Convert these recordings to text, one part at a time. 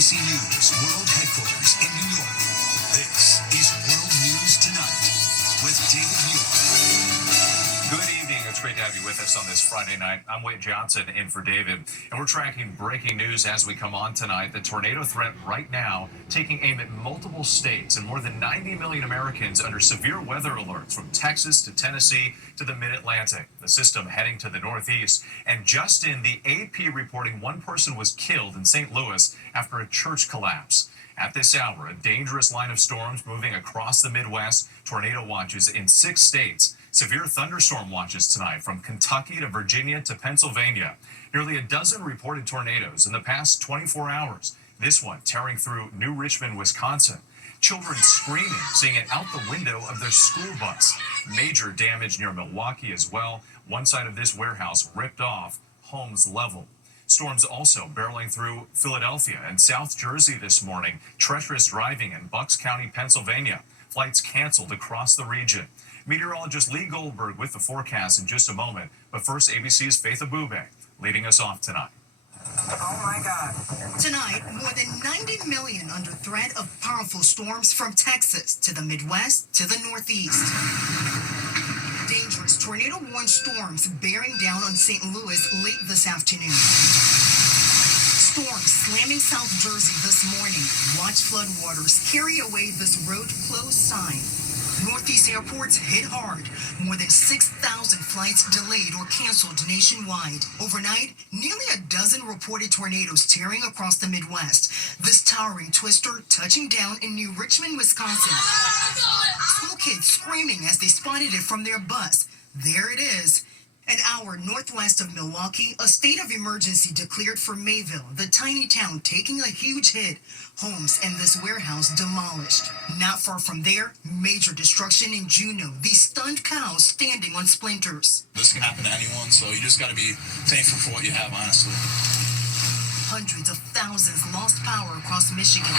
WABC News World Headquarters in New York. This is World News Tonight with David Muir. Good evening. It's great to have you with us on this Friday night. I'm Wade Johnson in for David, and we're tracking breaking news as we come on tonight. The tornado threat right now taking aim at multiple states and more than 90 million Americans under severe weather alerts from Texas to Tennessee to the mid-Atlantic. The system heading to the northeast, and just in, the AP reporting one person was killed in St. Louis after a church collapse. At this hour, a dangerous line of storms moving across the Midwest, tornado watches in 6 states. Severe thunderstorm watches tonight from Kentucky to Virginia to Pennsylvania. Nearly a dozen reported tornadoes in the past 24 hours. This one tearing through New Richmond, Wisconsin. Children screaming, seeing it out the window of their school bus. Major damage near Milwaukee as well. One side of this warehouse ripped off, homes leveled. Storms also barreling through Philadelphia and South Jersey this morning. Treacherous driving in Bucks County, Pennsylvania. Flights canceled across the region. Meteorologist Lee Goldberg with the forecast in just a moment. But first, ABC's Faith Abube leading us off tonight. Oh my God. Tonight, more than 90 million under threat of powerful storms from Texas to the Midwest to the Northeast. Dangerous tornado-warned storms bearing down on St. Louis late this afternoon. Storms slamming South Jersey this morning. Watch floodwaters carry away this road closed sign. Northeast airports hit hard. More than 6,000 flights delayed or canceled nationwide. Overnight, nearly a dozen reported tornadoes tearing across the Midwest. This towering twister touching down in New Richmond, Wisconsin. School kids screaming as they spotted it from their bus. There it is. An hour northwest of Milwaukee, a state of emergency declared for Mayville, the tiny town taking a huge hit. Homes in this warehouse demolished. Not far from there, major destruction in Juneau. These stunned cows standing on splinters. This can happen to anyone, so you just got to be thankful for what you have, honestly. Hundreds of thousands lost power across Michigan.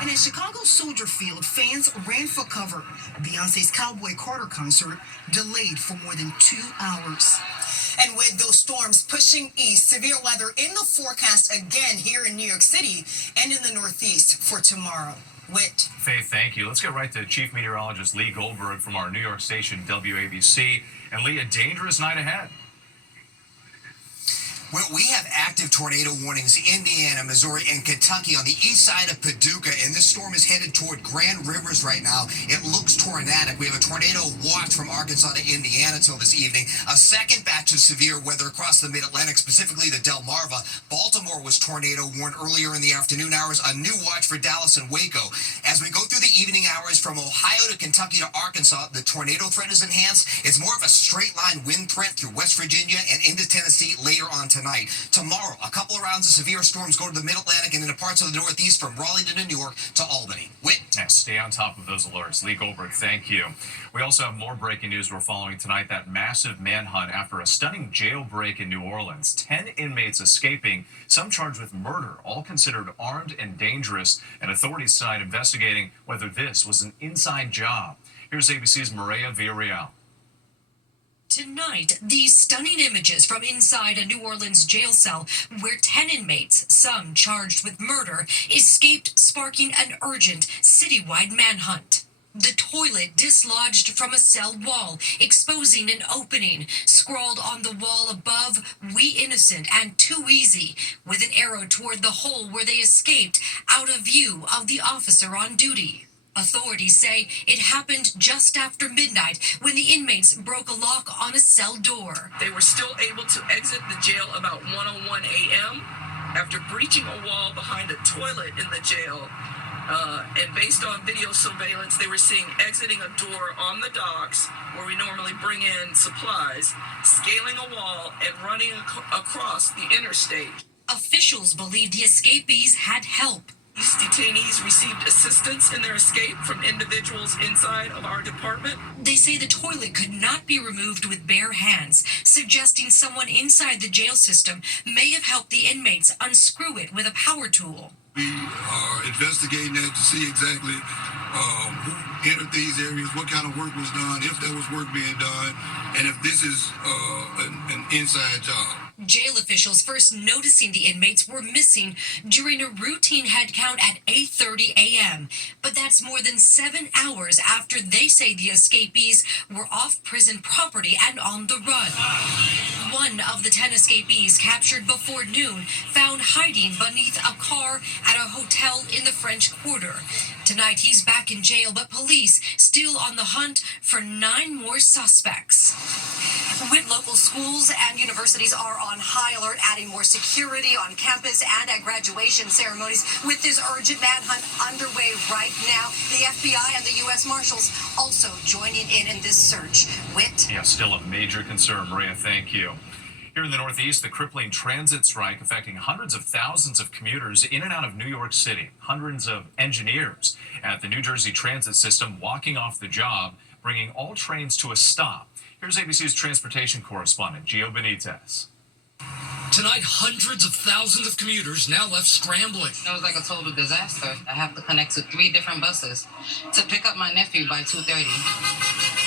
And at Chicago's Soldier Field, fans ran for cover. Beyonce's Cowboy Carter concert delayed for more than 2 hours. And with those storms pushing east, severe weather in the forecast again here in New York City and in the Northeast for tomorrow. Whit. Faith, thank you. Let's get right to Chief Meteorologist Lee Goldberg from our New York station, WABC. And Lee, a dangerous night ahead. Well, we have active tornado warnings in Indiana, Missouri, and Kentucky on the east side of Paducah, and this storm is headed toward Grand Rivers right now. It looks tornadic. We have a tornado watch from Arkansas to Indiana till this evening. A second batch of severe weather across the mid-Atlantic, specifically the Delmarva. Baltimore was tornado warned earlier in the afternoon hours. A new watch for Dallas and Waco. As we go through the evening hours from Ohio to Kentucky to Arkansas, the tornado threat is enhanced. It's more of a straight-line wind threat through West Virginia and into Tennessee later on tonight. Tomorrow, a couple of rounds of severe storms go to the mid-Atlantic and into parts of the Northeast from Raleigh to New York to Albany. Whit. Yeah, stay on top of those alerts. Lee Goldberg, thank you. We also have more breaking news we're following tonight. That massive manhunt after a stunning jailbreak in New Orleans. 10 inmates escaping, some charged with murder, all considered armed and dangerous. And authorities tonight investigating whether this was an inside job. Here's ABC's Maria Villarreal. Tonight, these stunning images from inside a New Orleans jail cell where 10 inmates, some charged with murder, escaped, sparking an urgent citywide manhunt. The toilet dislodged from a cell wall, exposing an opening. Scrawled on the wall above, "We innocent and too easy," with an arrow toward the hole where they escaped, out of view of the officer on duty. Authorities say it happened just after midnight when the inmates broke a lock on a cell door. They were still able to exit the jail about 1:01 a.m. after breaching a wall behind a toilet in the jail. And based on video surveillance, they were seen exiting a door on the docks where we normally bring in supplies, scaling a wall, and running across the interstate. Officials believe the escapees had help. These detainees received assistance in their escape from individuals inside of our department. They say the toilet could not be removed with bare hands, suggesting someone inside the jail system may have helped the inmates unscrew it with a power tool. We are investigating that to see exactly who entered these areas, what kind of work was done, if there was work being done, and if this is an inside job. Jail officials first noticing the inmates were missing during a routine head count at 8:30 a.m. But that's more than 7 hours after they say the escapees were off prison property and on the run. One of the 10 escapees captured before noon found hiding beneath a car at a hotel in the French Quarter. Tonight he's back in jail, but police still on the hunt for 9 more suspects. With local schools and universities are on high alert, adding more security on campus and at graduation ceremonies. With this urgent manhunt underway right now, the FBI and the U.S. Marshals also joining in this search. Yeah, still a major concern. Maria, thank you. Here in the Northeast, the crippling transit strike affecting hundreds of thousands of commuters in and out of New York City. Hundreds of engineers at the New Jersey Transit System walking off the job, bringing all trains to a stop. Here's ABC's transportation correspondent, Gio Benitez. Tonight, hundreds of thousands of commuters now left scrambling. It was like a total disaster. I have to connect to 3 different buses to pick up my nephew by 2:30.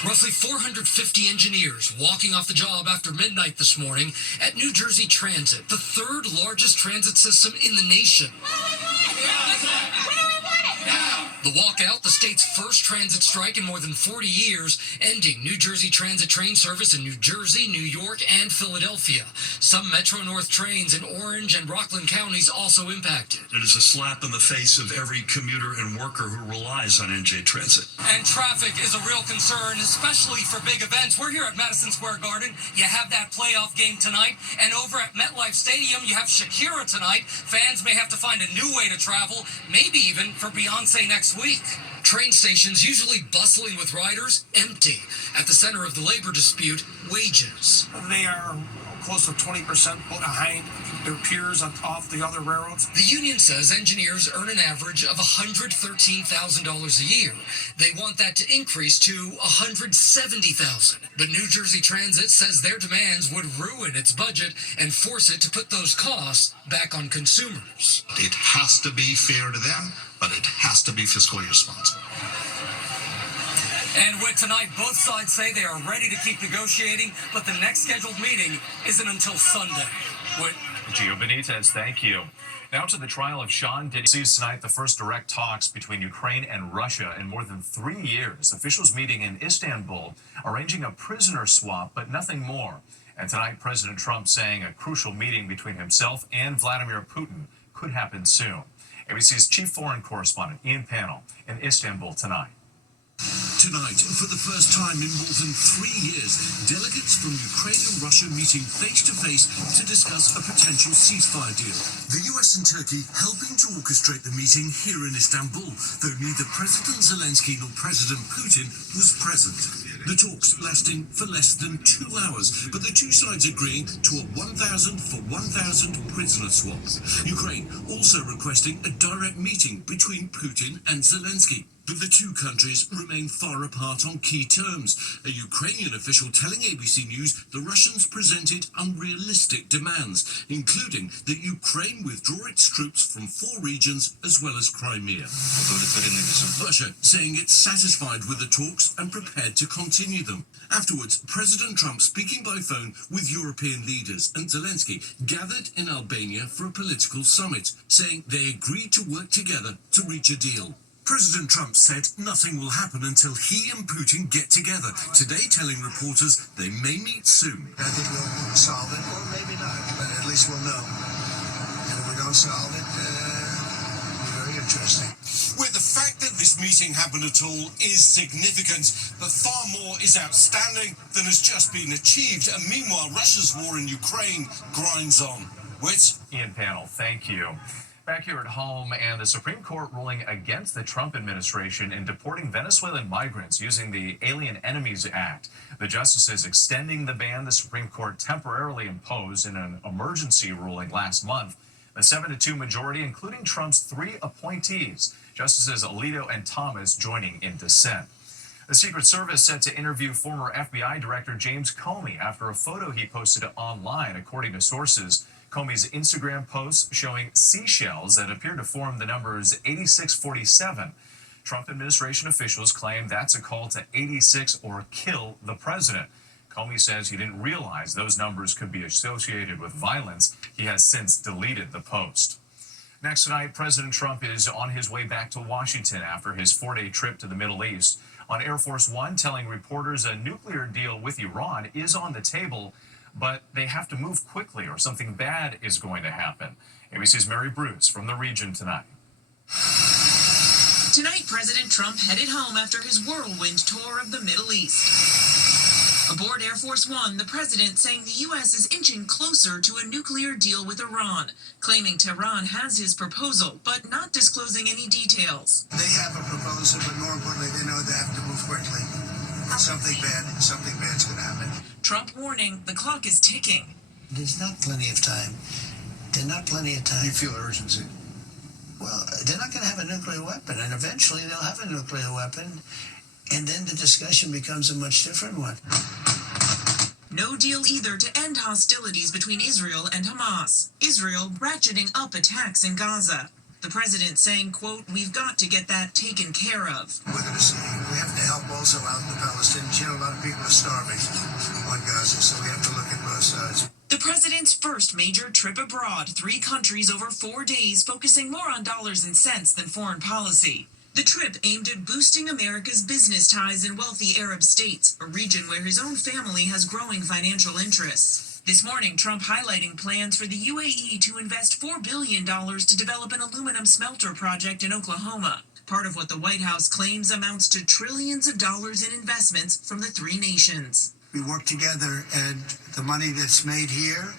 Roughly 450 engineers walking off the job after midnight this morning at New Jersey Transit, the 3rd largest transit system in the nation. The walkout, the state's first transit strike in more than 40 years, ending New Jersey Transit train service in New Jersey, New York, and Philadelphia. Some Metro-North trains in Orange and Rockland counties also impacted. It is a slap in the face of every commuter and worker who relies on NJ Transit. And traffic is a real concern, especially for big events. We're here at Madison Square Garden. You have that playoff game tonight. And over at MetLife Stadium, you have Shakira tonight. Fans may have to find a new way to travel, maybe even for Beyonce next week. Train stations, usually bustling with riders, empty. At the center of the labor dispute, wages. They are close to 20% behind their peers off the other railroads. The union says engineers earn an average of $113,000 a year. They want that to increase to $170,000. But New Jersey Transit says their demands would ruin its budget and force it to put those costs back on consumers. It has to be fair to them, but it has to be fiscally responsible. And with tonight, both sides say they are ready to keep negotiating, but the next scheduled meeting isn't until Sunday. Gio Benitez, thank you. Now to the trial of Sean Diddy. Sees tonight the first direct talks between Ukraine and Russia in more than 3 years. Officials meeting in Istanbul, arranging a prisoner swap, but nothing more. And tonight, President Trump saying a crucial meeting between himself and Vladimir Putin could happen soon. ABC's chief foreign correspondent, Ian Pannell, in Istanbul tonight. Tonight, for the first time in more than 3 years, delegates from Ukraine and Russia meeting face-to-face to discuss a potential ceasefire deal. The US and Turkey helping to orchestrate the meeting here in Istanbul, though neither President Zelensky nor President Putin was present. The talks lasting for less than 2 hours, but the two sides agreeing to a 1,000 for 1,000 prisoner swap. Ukraine also requesting a direct meeting between Putin and Zelensky. But the two countries remain far apart on key terms. A Ukrainian official telling ABC News the Russians presented unrealistic demands, including that Ukraine withdraw its troops from 4 regions as well as Crimea. Russia saying it's satisfied with the talks and prepared to continue them. Afterwards, President Trump speaking by phone with European leaders and Zelensky gathered in Albania for a political summit, saying they agreed to work together to reach a deal. President Trump said nothing will happen until he and Putin get together, today telling reporters they may meet soon. I think we'll solve it, or maybe not, but at least we'll know. And if we don't solve it, it'll be very interesting. Where the fact that this meeting happened at all is significant, but far more is outstanding than has just been achieved. And meanwhile, Russia's war in Ukraine grinds on. Ian Pannell, thank you. Back here at home, and the Supreme Court ruling against the Trump administration in deporting Venezuelan migrants using the Alien Enemies Act. The justices extending the ban the Supreme Court temporarily imposed in an emergency ruling last month. A 7-2 majority, including Trump's 3 appointees, Justices Alito and Thomas, joining in dissent. The Secret Service set to interview former FBI Director James Comey after a photo he posted online, according to sources. Comey's Instagram posts showing seashells that appear to form the numbers 8647. Trump administration officials claim that's a call to 86 or kill the president. Comey says he didn't realize those numbers could be associated with violence. He has since deleted the post. Next tonight, President Trump is on his way back to Washington after his 4-day trip to the Middle East. On Air Force One, telling reporters a nuclear deal with Iran is on the table, but they have to move quickly or something bad is going to happen. ABC's Mary Bruce from the region tonight. Tonight, President Trump headed home after his whirlwind tour of the Middle East. Aboard Air Force One, the president saying the U.S. is inching closer to a nuclear deal with Iran, claiming Tehran has his proposal, but not disclosing any details. They have a proposal, but more importantly, they know they have to move quickly. Something bad's going to happen. Trump warning the clock is ticking. There's not plenty of time. There's not plenty of time. You feel urgency? Well, they're not going to have a nuclear weapon, and eventually they'll have a nuclear weapon, and then the discussion becomes a much different one. No deal either to end hostilities between Israel and Hamas. Israel ratcheting up attacks in Gaza. The president saying, quote, "We've got to get that taken care of." We're going to see. We have to help also out the Palestinians. You know, a lot of people are starving on Gaza, so we have to look at both sides. The president's first major trip abroad, 3 countries over 4 days, focusing more on dollars and cents than foreign policy. The trip aimed at boosting America's business ties in wealthy Arab states, a region where his own family has growing financial interests. This morning, Trump highlighting plans for the UAE to invest $4 billion to develop an aluminum smelter project in Oklahoma. Part of what the White House claims amounts to trillions of dollars in investments from the 3 nations. We work together, and the money that's made here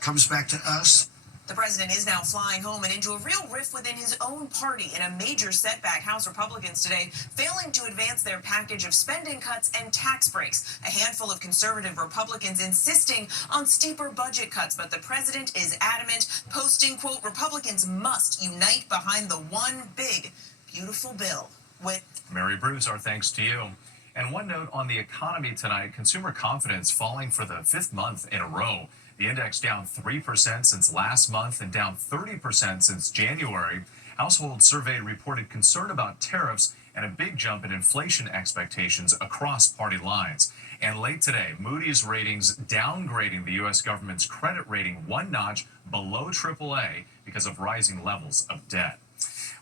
comes back to us. The president is now flying home and into a real rift within his own party in a major setback. House Republicans today failing to advance their package of spending cuts and tax breaks. A handful of conservative Republicans insisting on steeper budget cuts, but the president is adamant, posting, quote, "Republicans must unite behind the one big, beautiful bill." With Mary Bruce, our thanks to you. And one note on the economy tonight, consumer confidence falling for the 5th month in a row. The index down 3% since last month and down 30% since January. Households surveyed reported concern about tariffs and a big jump in inflation expectations across party lines. And late today, Moody's Ratings downgrading the U.S. government's credit rating 1 notch below AAA because of rising levels of debt.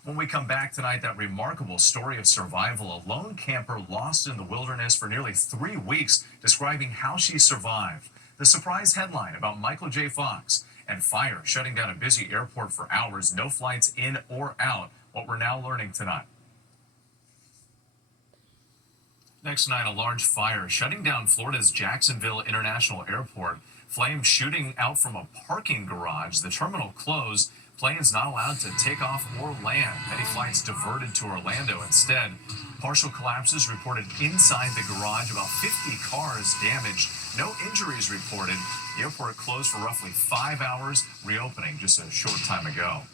When we come back tonight, that remarkable story of survival, a lone camper lost in the wilderness for nearly 3 weeks, describing how she survived. The surprise headline about Michael J. Fox, and fire shutting down a busy airport for hours, no flights in or out, what we're now learning tonight. Next tonight, a large fire shutting down Florida's Jacksonville International Airport. Flames shooting out from a parking garage. The terminal closed. Planes not allowed to take off or land. Many flights diverted to Orlando instead. Partial collapses reported inside the garage. About 50 cars damaged. No injuries reported. The airport closed for roughly 5 hours, reopening just a short time ago.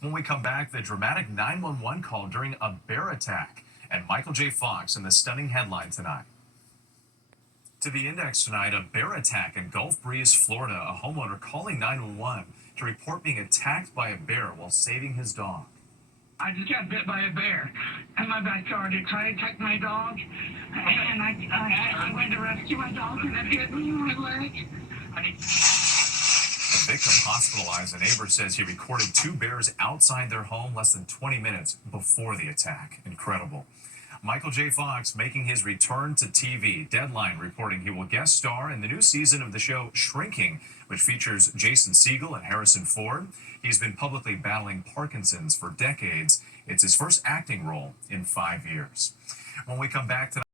When we come back, the dramatic 911 call during a bear attack. And Michael J. Fox in the stunning headline tonight. To the index tonight, a bear attack in Gulf Breeze, Florida. A homeowner calling 911 to report being attacked by a bear while saving his dog. I just got bit by a bear in my backyard. It tried to attack my dog, and I went to rescue my dog, and it bit me in my leg. The victim hospitalized. A neighbor says he recorded 2 bears outside their home less than 20 minutes before the attack. Incredible. Michael J. Fox making his return to TV. Deadline reporting he will guest star in the new season of the show Shrinking, which features Jason Segel and Harrison Ford. He's been publicly battling Parkinson's for decades. It's his first acting role in 5 years. When we come back tonight,